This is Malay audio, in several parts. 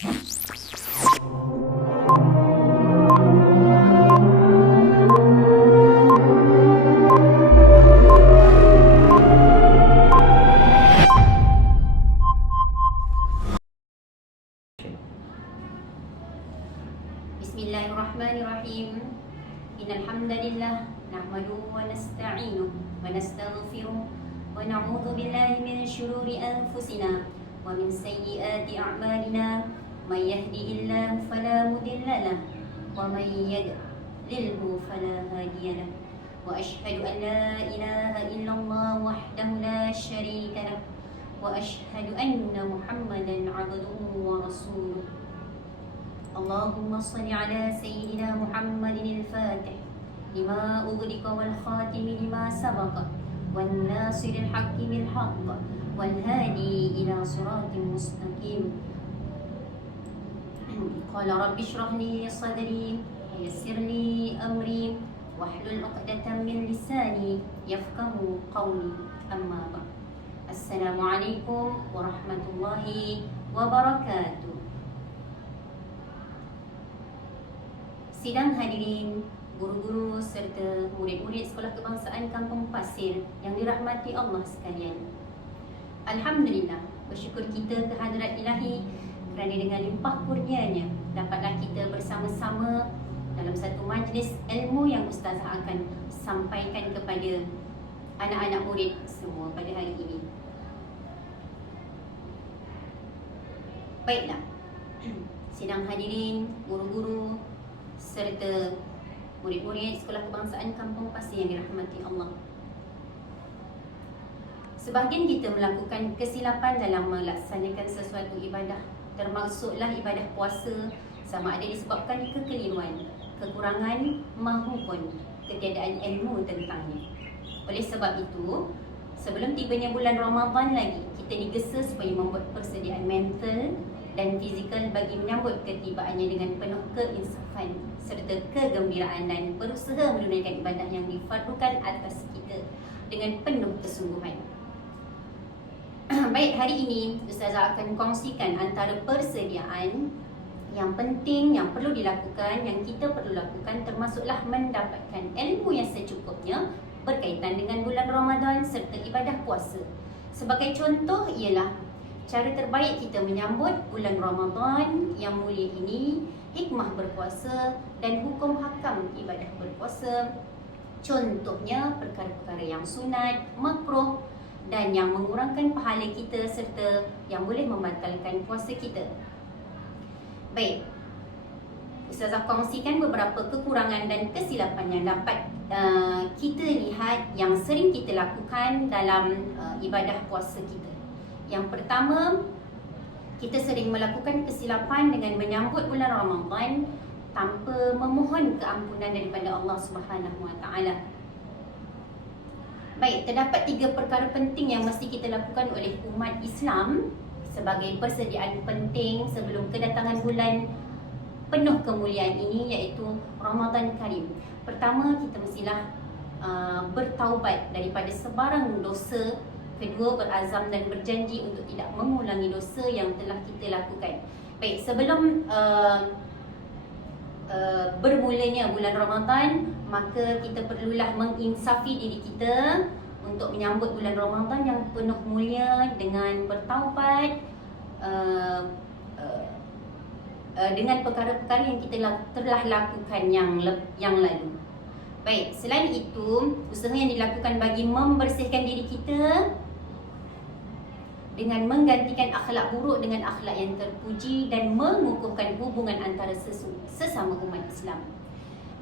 Bismillahirrahmanirrahim. Innal hamdalillah nahmaduhu wa nasta'inuhu wa nastaghfiruh wa na'udzu billahi min shururi anfusina wa min sayyiati a'malina. May yahdihillahu fala mudilla lahu wa may yudlilhu fala hadiya lahu. Wa ashhadu an la ilaha illallah wahdahu la syarika lahu wa ashhadu anna Muhammadan 'abduhu wa rasuluh. Allahumma salli ala sayyidina Muhammadin al-Fatih lima ughliqa wal khatim lima sabaqa wan nasiril haqqi bil haqq wal hadi ila siratin mustaqim. Qala rabbi shrah li sadri wa yassir li amri wahlul 'uqdatam min lisani yafqahu qawli. Amma ba'd. Assalamualaikum warahmatullahi wabarakatuh. Sidang hadirin, guru-guru serta murid-murid Sekolah Kebangsaan Kampung Pasir yang dirahmati Allah sekalian. Alhamdulillah, bersyukur kita ke hadrat Ilahi kerana dengan limpah kurnianya dapatlah kita bersama-sama dalam satu majlis ilmu yang Ustazah akan sampaikan kepada anak-anak murid semua pada hari ini. Baiklah, sidang hadirin, guru-guru serta murid-murid Sekolah Kebangsaan Kampung Pasir yang dirahmati Allah. Sebahagian kita melakukan kesilapan dalam melaksanakan sesuatu ibadah, termasuklah ibadah puasa, sama ada disebabkan kekeliruan, kekurangan maupun ketiadaan ilmu tentangnya. Oleh sebab itu, sebelum tibanya bulan Ramadan lagi, kita digesa supaya membuat persediaan mental dan fizikal bagi menyambut ketibaannya dengan penuh keinsafan serta kegembiraan dan berusaha menunaikan ibadah yang difardukan atas kita dengan penuh kesungguhan. Baik, hari ini Ustazah akan kongsikan antara persediaan yang penting yang perlu dilakukan, yang kita perlu lakukan, termasuklah mendapatkan ilmu yang secukupnya berkaitan dengan bulan Ramadan serta ibadah puasa. Sebagai contoh ialah cara terbaik kita menyambut bulan Ramadan yang mulia ini, hikmah berpuasa dan hukum hakam ibadah berpuasa. Contohnya perkara-perkara yang sunat, makruh dan yang mengurangkan pahala kita serta yang boleh membatalkan puasa kita. Baik, Ustazah kongsikan beberapa kekurangan dan kesilapan yang dapat kita lihat yang sering kita lakukan dalam ibadah puasa kita. Yang pertama, kita sering melakukan kesilapan dengan menyambut bulan Ramadan tanpa memohon keampunan daripada Allah Subhanahu Wa Taala. Baik, terdapat 3 perkara penting yang mesti kita lakukan oleh umat Islam sebagai persediaan penting sebelum kedatangan bulan penuh kemuliaan ini, iaitu Ramadan Karim. Pertama, kita mestilah bertaubat daripada sebarang dosa. Kedua, berazam dan berjanji untuk tidak mengulangi dosa yang telah kita lakukan. Baik, sebelum bermulanya bulan Ramadan, maka kita perlulah menginsafi diri kita untuk menyambut bulan Ramadan yang penuh mulia dengan bertaubat dengan perkara-perkara yang kita telah lakukan yang lalu. Baik, selain itu, usaha yang dilakukan bagi membersihkan diri kita dengan menggantikan akhlak buruk dengan akhlak yang terpuji dan mengukuhkan hubungan antara sesama umat Islam.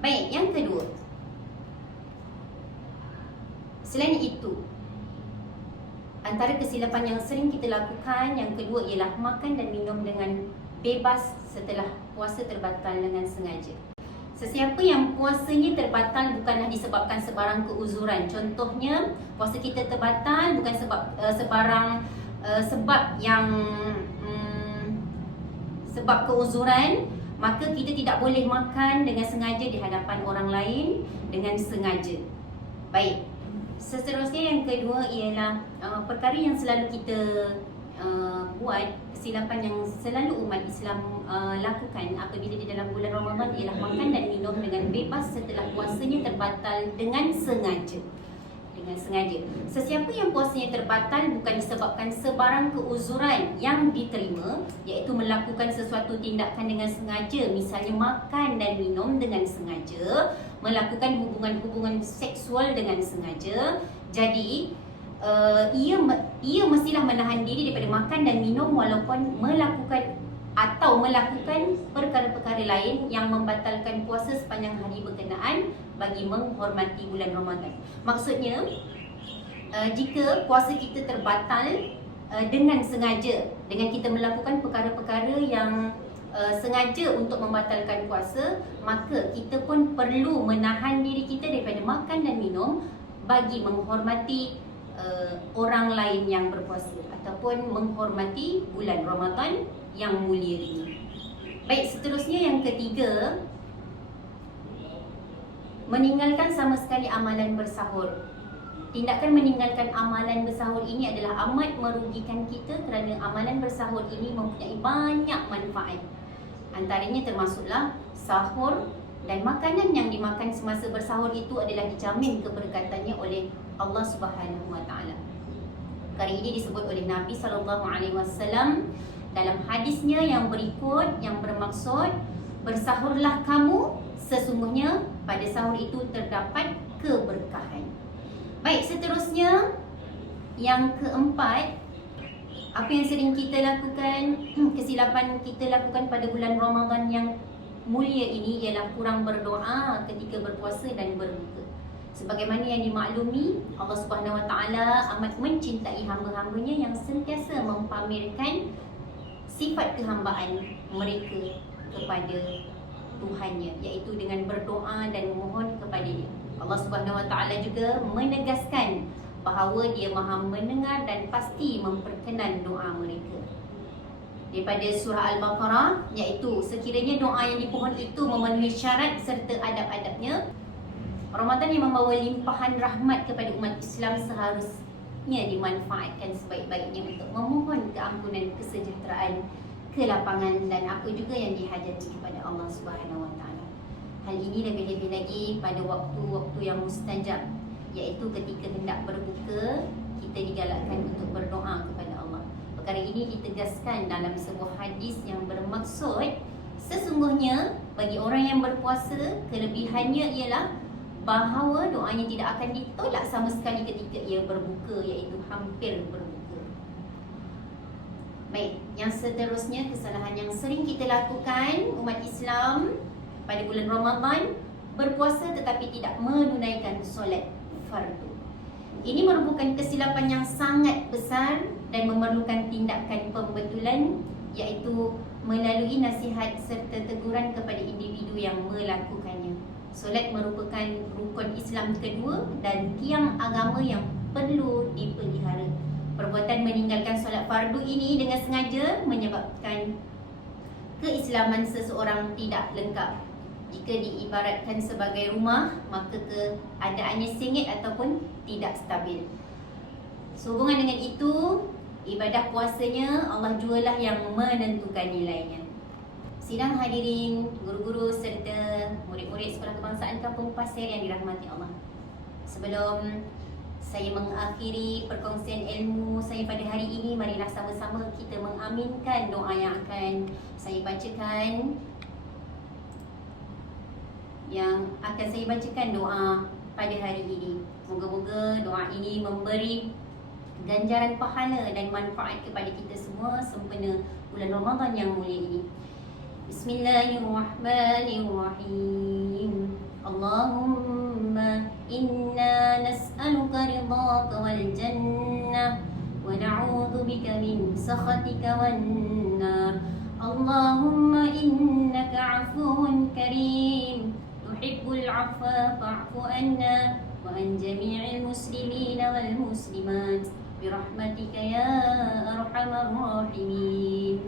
Baik, yang kedua, selain itu, antara kesilapan yang sering kita lakukan yang kedua ialah makan dan minum dengan bebas setelah puasa terbatal dengan sengaja. Sesiapa yang puasanya terbatal bukanlah disebabkan sebarang keuzuran. Contohnya, puasa kita terbatal bukan sebab keuzuran, maka kita tidak boleh makan dengan sengaja di hadapan orang lain dengan sengaja. Baik, seterusnya yang kedua ialah perkara yang selalu kita buat, kesilapan yang selalu umat Islam lakukan apabila di dalam bulan Ramadan ialah makan dan minum dengan bebas setelah puasanya terbatal dengan sengaja. Sesiapa yang puasanya terbatal bukan disebabkan sebarang keuzuran yang diterima, iaitu melakukan sesuatu tindakan dengan sengaja, misalnya makan dan minum dengan sengaja, melakukan hubungan-hubungan seksual dengan sengaja, jadi ia mestilah menahan diri daripada makan dan minum walaupun melakukan perkara-perkara lain yang membatalkan puasa sepanjang hari berkenaan bagi menghormati bulan Ramadan. Maksudnya, jika puasa kita terbatal dengan sengaja, dengan kita melakukan perkara-perkara yang sengaja untuk membatalkan puasa, maka kita pun perlu menahan diri kita daripada makan dan minum bagi menghormati orang lain yang berpuasa ataupun menghormati bulan Ramadan yang mulia ini. Baik, seterusnya yang ketiga, meninggalkan sama sekali amalan bersahur. Tindakan meninggalkan amalan bersahur ini adalah amat merugikan kita kerana amalan bersahur ini mempunyai banyak manfaat. Antaranya termasuklah sahur, dan makanan yang dimakan semasa bersahur itu adalah dijamin keberkatannya oleh Allah Subhanahu Wa Taala. Perkara ini disebut oleh Nabi SAW dalam hadisnya yang berikut, yang bermaksud, bersahurlah kamu, sesungguhnya pada sahur itu terdapat keberkahan. Baik, seterusnya yang keempat, apa yang sering kita lakukan, kesilapan kita lakukan pada bulan Ramadan yang mulia ini ialah kurang berdoa ketika berpuasa dan berbuka. Sebagaimana yang dimaklumi, Allah Subhanahu Wa Taala amat mencintai hamba-hambanya yang sentiasa mempamerkan sifat kehambaan mereka kepada Tuhannya, iaitu dengan berdoa dan memohon kepada-Nya. Allah Subhanahu Wa Taala juga menegaskan bahawa Dia Maha mendengar dan pasti memperkenan doa mereka. Daripada surah Al-Baqarah, iaitu sekiranya doa yang dipohon itu memenuhi syarat serta adab-adabnya, Ramadan yang membawa limpahan rahmat kepada umat Islam seharusnya dimanfaatkan sebaik-baiknya untuk memohon keampunan, kesejahteraan, kelapangan dan apa juga yang dihajati kepada Allah Subhanahu Wa Taala. Hal ini lebih-lebih lagi pada waktu-waktu yang mustajab, iaitu ketika hendak berbuka, kita digalakkan untuk berdoa kepada Allah. Perkara ini ditegaskan dalam sebuah hadis yang bermaksud, sesungguhnya bagi orang yang berpuasa, kelebihannya ialah bahawa doanya tidak akan ditolak sama sekali ketika ia berbuka, iaitu hampir berbuka. Baik, yang seterusnya, kesalahan yang sering kita lakukan umat Islam pada bulan Ramadan, berpuasa tetapi tidak menunaikan solat fardu. Ini merupakan kesilapan yang sangat besar dan memerlukan tindakan pembetulan, iaitu melalui nasihat serta teguran kepada individu yang melakukannya. Solat merupakan rukun Islam kedua dan tiang agama yang perlu dipelihara. Perbuatan meninggalkan solat fardu ini dengan sengaja menyebabkan keislaman seseorang tidak lengkap. Jika diibaratkan sebagai rumah, maka keadaannya sengit ataupun tidak stabil. Sehubungan dengan itu, ibadah puasanya Allah jualah yang menentukan nilainya. Sidang hadirin, guru-guru serta murid-murid Sekolah Kebangsaan Kampung Pasir yang dirahmati Allah. Sebelum saya mengakhiri perkongsian ilmu saya pada hari ini, marilah sama-sama kita mengaminkan doa yang akan saya bacakan. Doa pada hari ini. Moga-moga doa ini memberi ganjaran pahala dan manfaat kepada kita semua sempena bulan Ramadan yang mulia ini. Bismillahirrahmanirrahim. Allahumma inna nas'aluka ridhaka wal jannah wa na'udzu bika min sakhatika wan nar. Allahumma innaka 'afuwun karim tuhibbul 'afwa fa'fu anna wa an jami'il muslimina wal muslimat birahmatika ya arhamar rahimin.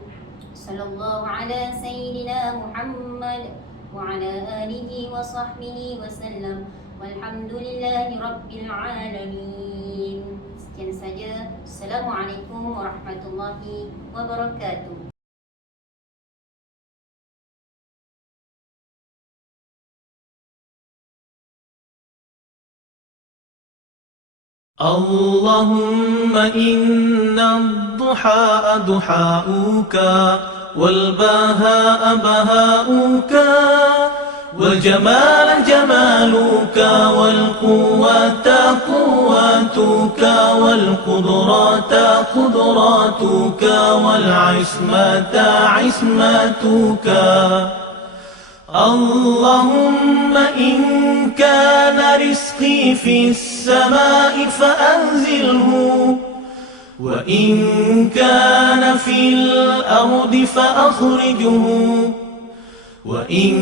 Sallallahu ala sayyidina Muhammad wa ala alihi wa sahbihi wa sallam walhamdulillahi rabbil alamin. sekian saja. Assalamualaikum warahmatullahi wabarakatuh. اللهم إن الضحى ضحاؤك والبهاء بهاؤك والجمال جمالك والقوة قوتك والقدرات قدراتك والعصمة عصمتك. اللهم إن كان رزقي في السماء فأنزله وإن كان في الأرض فأخرجه وإن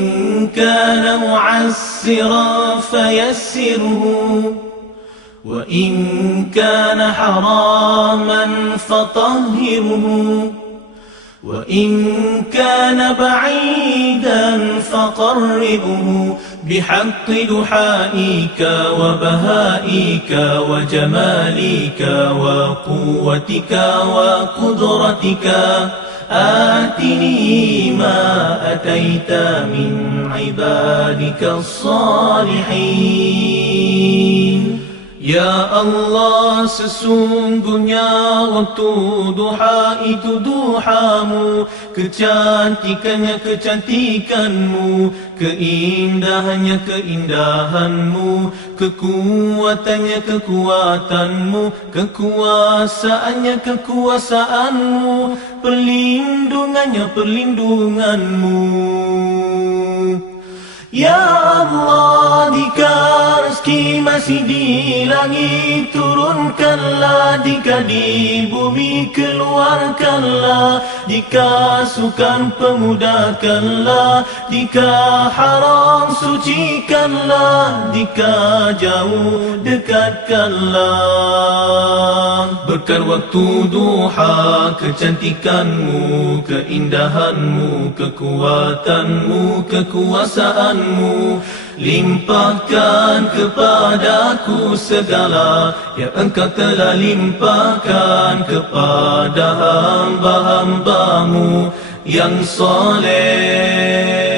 كان معسرا فيسره وإن كان حراما فطهره وإن كان بعيدا فقربه بحق دحائك وبهائك وجمالك وقوتك وقدرتك. آتني ما أتيت من عبادك الصالحين. Ya Allah, sesungguhnya waktu duha itu duhamu, kecantikannya kecantikanmu, keindahannya keindahanmu, kekuatannya kekuatanmu, kekuasaannya kekuasaanmu, perlindungannya perlindunganmu. Ya Allah, jika rezeki masih di langit turunkanlah, jika di bumi keluarkanlah, jika sukar pemudahkanlah, jika haram sucikanlah, jika jauh dekatkanlah. Berkat waktu duha, kecantikanmu, keindahanmu, kekuatanmu, kekuasaanmu, limpahkan kepadaku segala yang Engkau telah limpahkan kepada hamba-hambamu yang soleh.